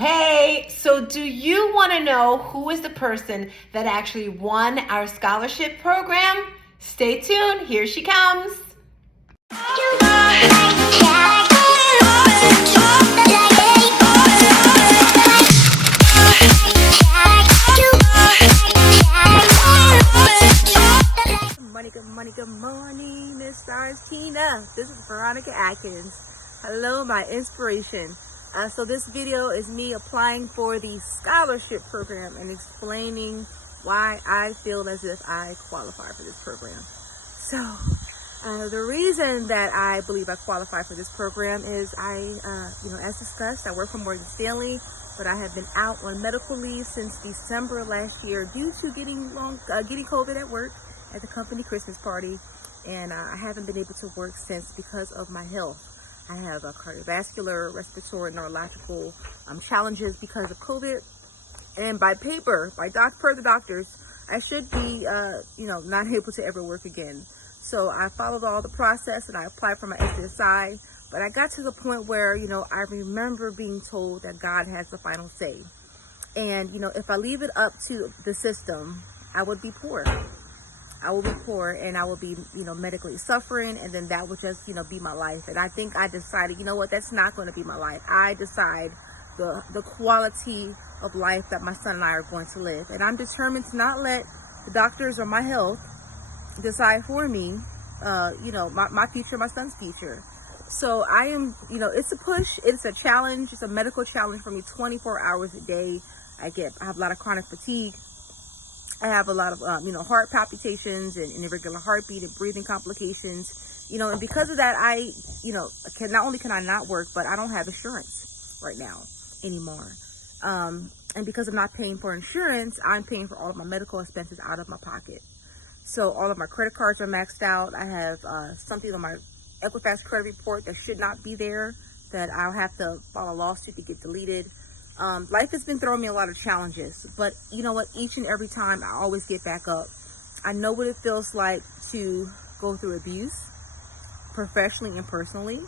Hey, so do you want to know who is the person that actually won our scholarship program? Stay tuned. Here she comes. Good morning, Miss Stars Tina. This is Veronica Atkins. Hello, my inspiration. So this video is me applying for the scholarship program and explaining why I feel as if I qualify for this program. So the reason that I believe I qualify for this program is as discussed, I work for Morgan Stanley, but I have been out on medical leave since December last year due to getting COVID at work at the company Christmas party, and I haven't been able to work since because of my health. I have cardiovascular, respiratory, neurological challenges because of COVID, and per the doctors, I should be not able to ever work again. So I followed all the process and I applied for my SSI, but I got to the point where I remember being told that God has the final say, and if I leave it up to the system, I would be poor. I will be poor and I will be, medically suffering, and then that would just, be my life. And I think I decided, that's not going to be my life. I decide the quality of life that my son and I are going to live. And I'm determined to not let the doctors or my health decide for me, my future, my son's future. So I am, it's a push. It's a challenge. It's a medical challenge for me 24 hours a day. I have a lot of chronic fatigue. I have a lot of, heart palpitations and irregular heartbeat and breathing complications, and because of that, not only can I not work, but I don't have insurance right now anymore. And because I'm not paying for insurance, I'm paying for all of my medical expenses out of my pocket. So all of my credit cards are maxed out. I have something on my Equifax credit report that should not be there, that I'll have to file a lawsuit to get deleted. Life has been throwing me a lot of challenges, but you know what? Each and every time I always get back up. I know what it feels like to go through abuse, professionally and personally.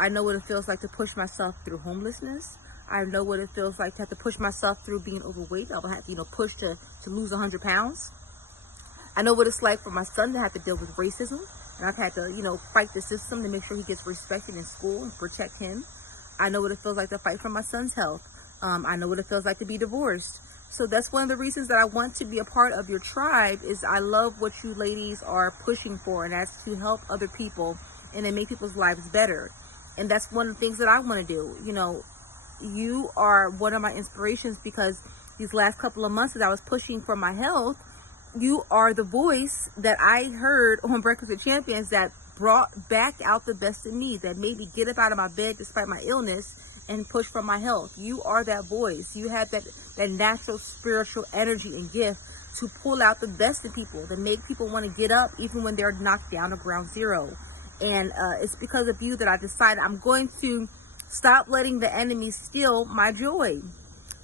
I know what it feels like to push myself through homelessness. I know what it feels like to have to push myself through being overweight. I will have to, push to lose 100 pounds. I know what it's like for my son to have to deal with racism, and I've had to, fight the system to make sure he gets respected in school and protect him. I know what it feels like to fight for my son's health. I know what it feels like to be divorced. So that's one of the reasons that I want to be a part of your tribe. Is I love what you ladies are pushing for, and that's to help other people and then make people's lives better. And that's one of the things that I want to do. You are one of my inspirations, because these last couple of months as I was pushing for my health, you are the voice that I heard on Breakfast with Champions that brought back out the best in me, that made me get up out of my bed despite my illness and push for my health. You are that voice. You have that natural spiritual energy and gift to pull out the best in people, that make people want to get up even when they're knocked down to ground zero. And it's because of you that I decided I'm going to stop letting the enemy steal my joy.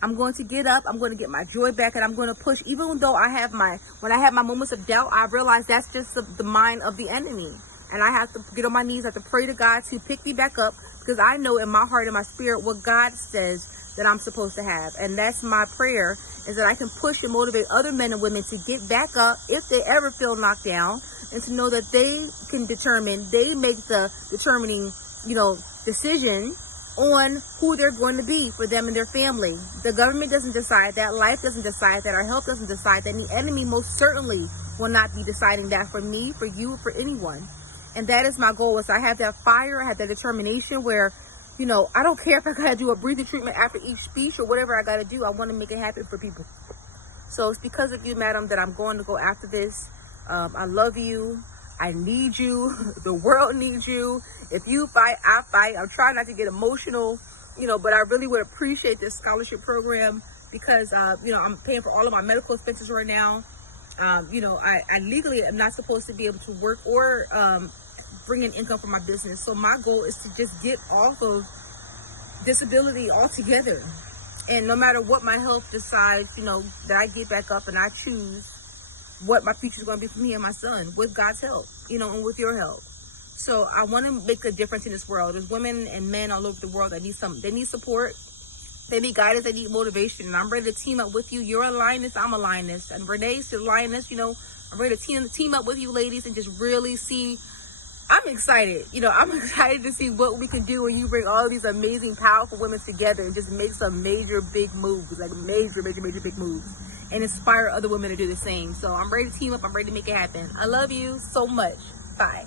I'm going to get up, I'm going to get my joy back, and I'm going to push. Even though when I have my moments of doubt, I realize that's just the mind of the enemy. And I have to get on my knees, I have to pray to God to pick me back up, because I know in my heart and my spirit what God says that I'm supposed to have. And that's my prayer, is that I can push and motivate other men and women to get back up if they ever feel knocked down, and to know that they make the determining, decision on who they're going to be for them and their family. The government doesn't decide that, life doesn't decide that, our health doesn't decide that, and the enemy most certainly will not be deciding that for me, for you, for anyone. And that is my goal. Is I have that fire, I have that determination where, I don't care if I gotta do a breathing treatment after each speech or whatever I gotta do. I want to make it happen for people. So it's because of you, madam, that I'm going to go after this. I love you. I need you. The world needs you. If you fight, I fight. I'm trying not to get emotional, but I really would appreciate this scholarship program, because, I'm paying for all of my medical expenses right now. I legally am not supposed to be able to work or bring in income for my business. So my goal is to just get off of disability altogether. And no matter what my health decides, that I get back up and I choose what my future is going to be for me and my son, with God's help, and with your help. So I want to make a difference in this world. There's women and men all over the world that need support. They need guidance, they need motivation, and I'm ready to team up with you. You're a lioness, I'm a lioness, and Renee's the lioness. You know, I'm ready to team up with you, ladies, and just really see. I'm excited. You know, I'm excited to see what we can do when you bring all these amazing, powerful women together and just make some major, big moves, like major, big moves, and inspire other women to do the same. So I'm ready to team up. I'm ready to make it happen. I love you so much. Bye.